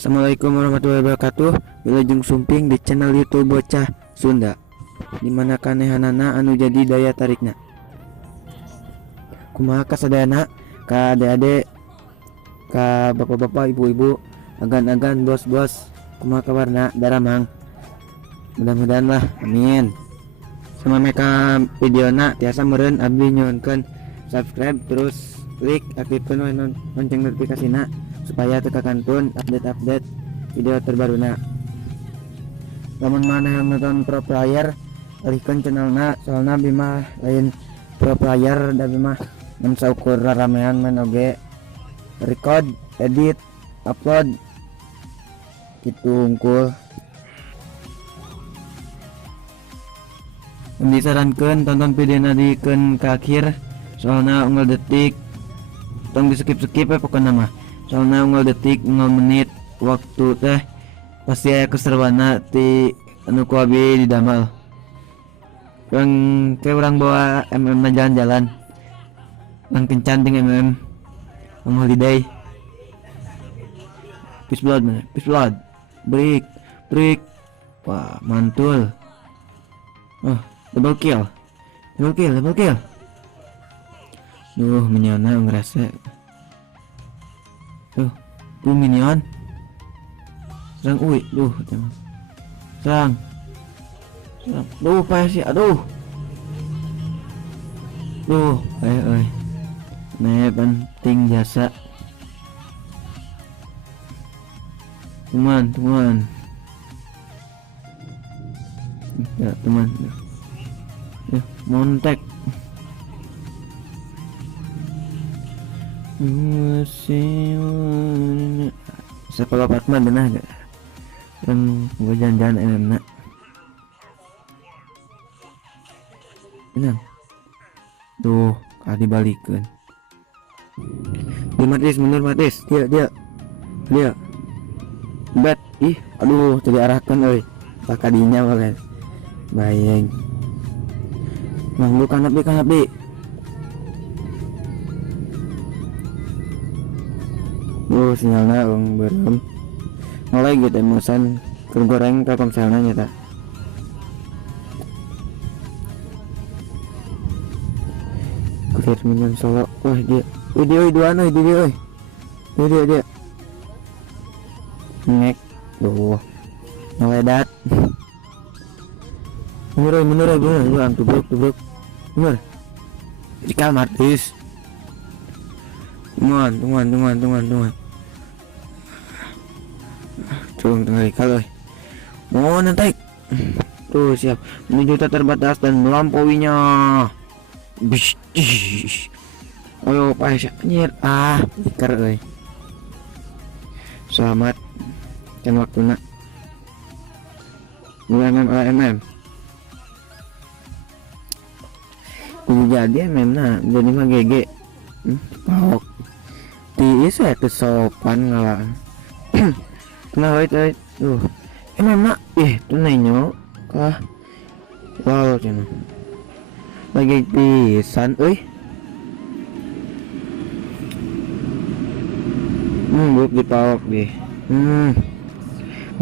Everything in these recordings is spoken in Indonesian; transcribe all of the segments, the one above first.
Assalamualaikum warahmatullahi wabarakatuh. Wilujeng sumping di channel YouTube Bocah Sunda. Dimana kanehanana anu jadi daya tarikna. Kumaha kasadayana, ka adik-adik, ka bapak-bapak, ibu-ibu, agan-agan, bos-bos, kumaha kabarna daramang. Mudah-mudahan lah, amin. Sama mereka videona tiasa meureun abdi nyuhunkeun subscribe terus klik aktifkeun lonceng notifikasina supaya tekakantun update-update video terbaruna. Lamun mana yang nonton pro player alihkeun channelna, soalna bima lain pro player da bima mun saukur ramean main oge record, edit, upload gitu unggul. Disarankan tonton videona dikeun ka akhir soalna unggal detik tong di skip ya pokoknya mah, soalnya unggal detik unggal menit waktu teh pasti aya keseruanna ti anu ku abi didamal. Kayak orang bawa MM jalan-jalan nang kencan jeung MM on holiday. Peace blood man, peace blood, break, wah mantul. Oh, double kill. Duh, minyona ngerasa. Tuh minion. Serang uy, serang. Duh, payah sih, aduh. Nih penting jasa. Teman. Ya, teman. Ya, montek. Sekolah apartemen benar gak? Yang gue jalan-jalan enak. Enak. Tuh, kali balikin. Mundur Matis. Dia. Bet, aduh, tadi arahkan oi. Pakadinya boleh. Bayang. Lu kanap di. Sinyalnya belum mulai gitu emosan goreng ke komselnya nyata. Kulihat minum solo. Wah dia ngek. Ngeledat. Mundur bilang tubruk mundur Rika Martis. Tungguan tengah kalau mau nanti tuh siap menuju terbatas dan melampauinya. Ayo payah nyir iker selamat kan waktu nak MM kudu jadi MM jadi mah GG pahok tiis ya kesopan ngalah. Nah wait emang tunainya kah wow cina lagi pisan buk dipawak deh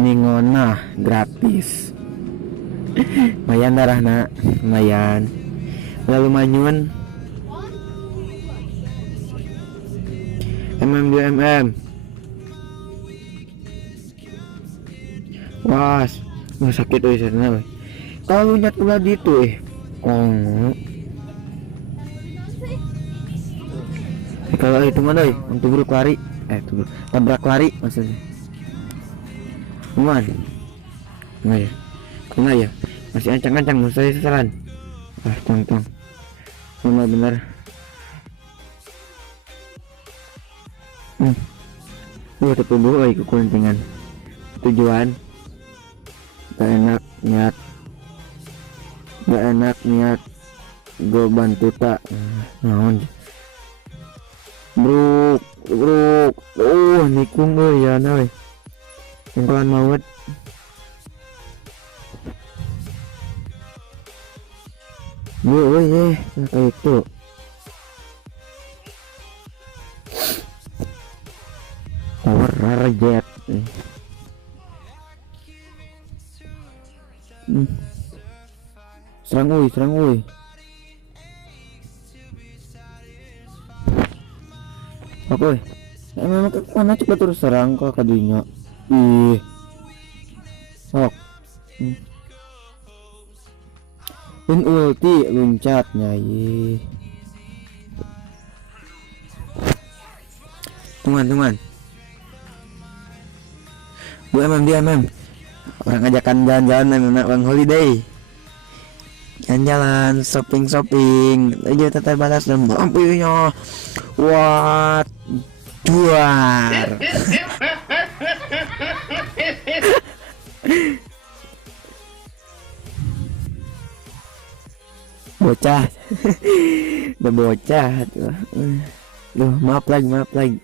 ningona gratis mayan darahna mayan lalu manyun MM was nggak sakit sana kalau nyat ulah itu kalau itu mana untuk buruk lari tabrak lari maksudnya enggak ya masih ancang-ancang saya sasaran tong bener tertubuh kekuntingan tujuan gak enak niat gue bantu tak naon bruk nikung ya nawe pelan maut kayak itu power jet Serang woi. Apa woi? Memang ke mana coba terus serang kok kadunya. Ih. Sok. In ulti loncatnya ye. Teman. Bu dia orang ajakan jalan-jalan anak bang holiday. Jalan-jalan shopping aja tetap batas dan mampunya. What duar. Bocah. Udah bocah tuh. Duh, maaf lagi.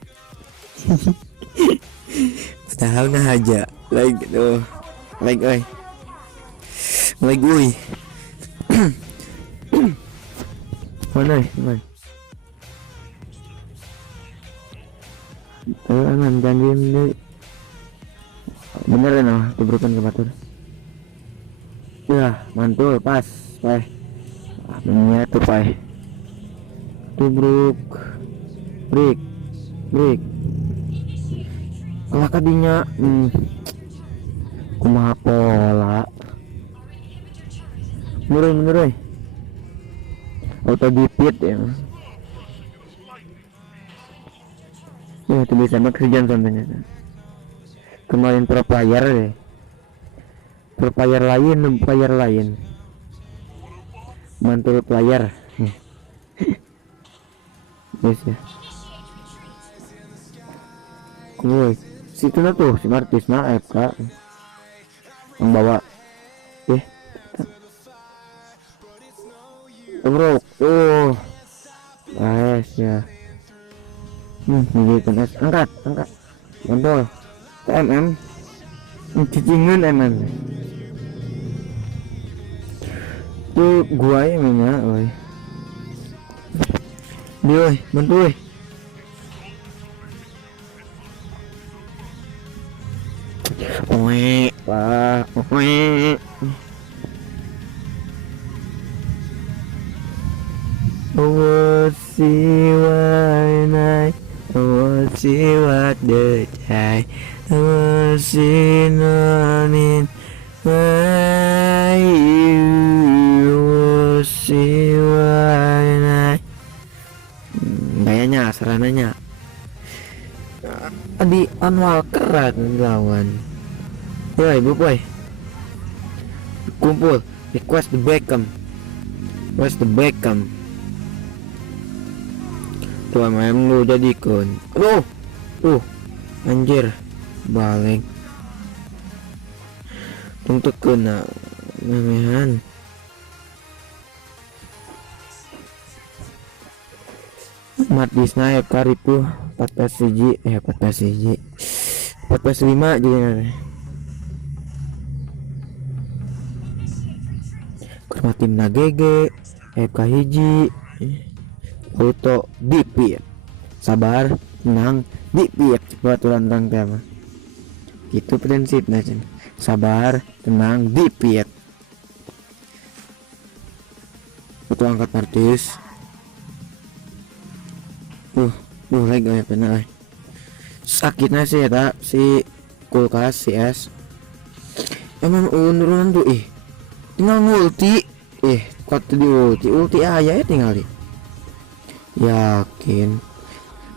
Tahu nah aja. Like tuh. Like oi. Mana? Aman janjiin deh. Beneran tubrukan ke batur. Ya, mantul pas. Namanya tuh tubruk. Break. Kalau kadinya kumaha pola. Murai. Auto dipit ya. Ya itu bisa mah kerjaan contohnya. Kemarin pro player lain. Mantul player. Yes ya. Woi, situ na tuh si Martis na FK yang bawa bro. Nice ya. Milikan es angkat gondol TMM cicingan tuh gua ya mainnya dia bantu Pak. See what the day. See nonin my see what gayanya serananya di Anwar kerat lawan. Woi boy kumpul request the Beckham tuh main lu jadikan. Anjir balik untuk kena memehan mat di snipe karipu 14 5 jadi kurma timna GG FK hiji auto dipit sabar tenang dipit peraturan orang tema gitu prinsipnya sabar tenang dipit itu angkat Martis lagi gak pernah sakitnya sih ya si kulkas si es emang urunan tuh tinggal multi kok di ulti aja ya tinggal yakin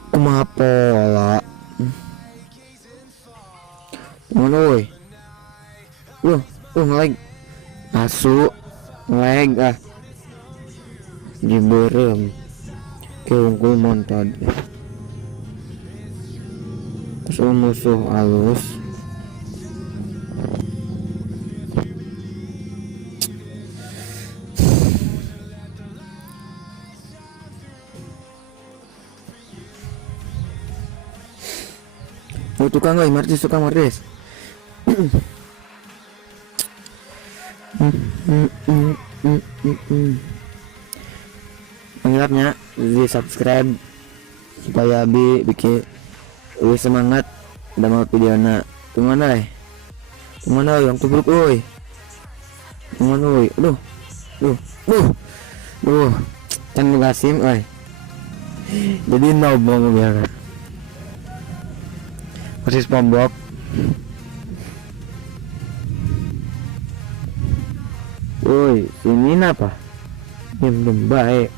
kumaha pola mana woi ngelag asu ngelag diberem keungkul montod terus musuh halus tukang Martis mengharapnya di subscribe supaya bikin lebih semangat udah mau video Tumana yang tubruk oi. Tumana oi. Aduh. Can Gasim oi. Jadi nob mau biar. Persis SpongeBob. Woi, sini apa? Diam baik.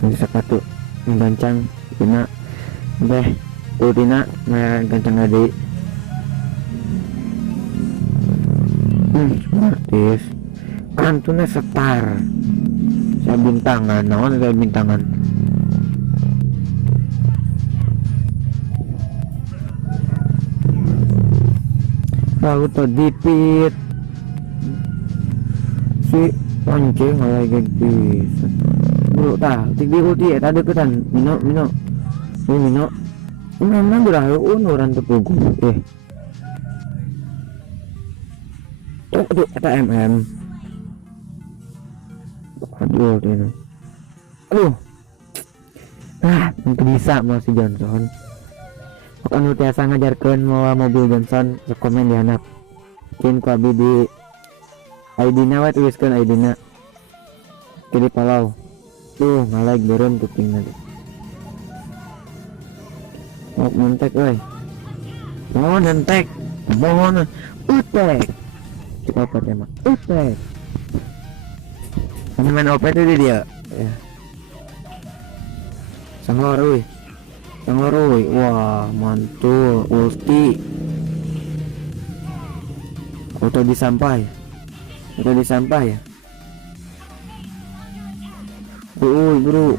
Bisa satu gancang Tina deh Tina gancang adik artis kan tuh setar saya bintangan naon saya bintangan lalu tuh dipit si pancing lagi bisa bro tah tik di ulti tadi ketan mino memang berhalu unuran tepugu aduh kata aduh ini aduh mungkin bisa mau si Johnson anu tiasa ngajarkan mau mobil Johnson rekomen di anak mungkin ku abi di ID-na wat tuliskan ID-na kiri palau tuh ngalag beren kuping nanti mau mentek mohon nentek mohon utek kita apa tema utek main OP itu dia ya sanglor wah mantul ulti auto disampai ya bro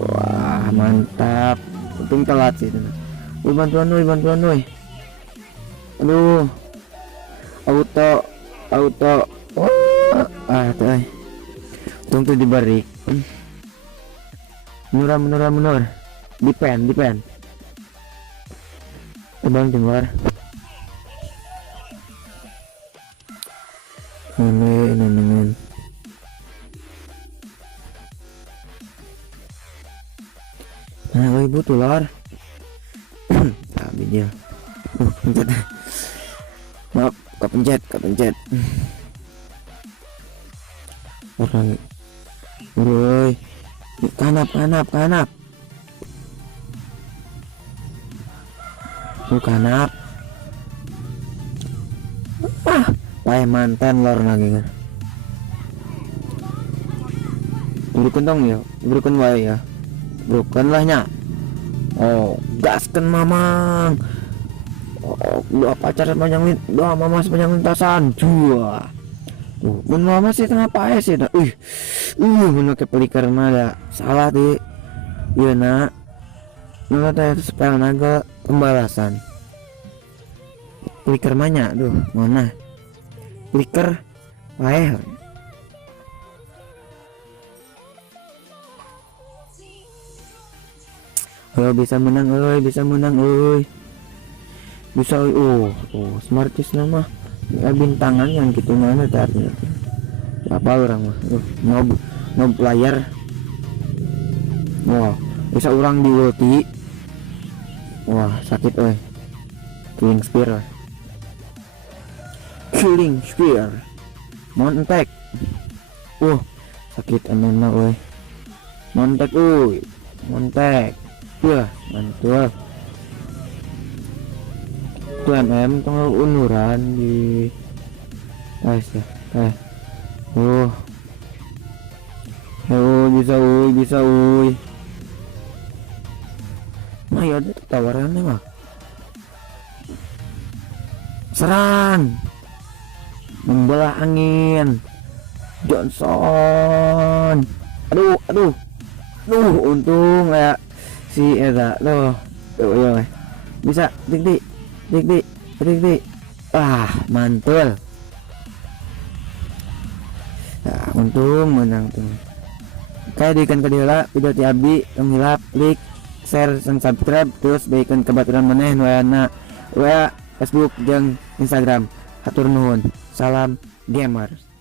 wah mantap untung telat sih itu bantuan woi aduh auto tuh untung tuh dibalik menur dipen terbang timur ini nah ibu tular tapi dia pencet maaf kepencet orang woi kanap kanap mantan lor lagi kan burukan dong ya burukan wae ya burukan lahnya gaskan mamang doa pacar sepanjang doa mama sepanjang lintasan jua mama sih kenapa sih menuke pelikar ada salah deh iya nak tanya spell naga pembalasan pelikar banyak mana pelikar bisa menang bisa smartis nama ya bintangan yang gitu mana tadi apa orang mah no player wah bisa orang di ulti wah sakit killing spear montek sakit anana montek wah mantul tuh tengah unuran di guys ya bisa ya ada tawarannya mah serang membelah angin Johnson aduh untung ya si Eda tuh ya bisa dik mantul untung menang tuh kayak diikan kedela video ti abdi hilap klik share dan subscribe terus baikan kebaturan maneh wa Facebook jeung Instagram hatur nuhun salam gamers.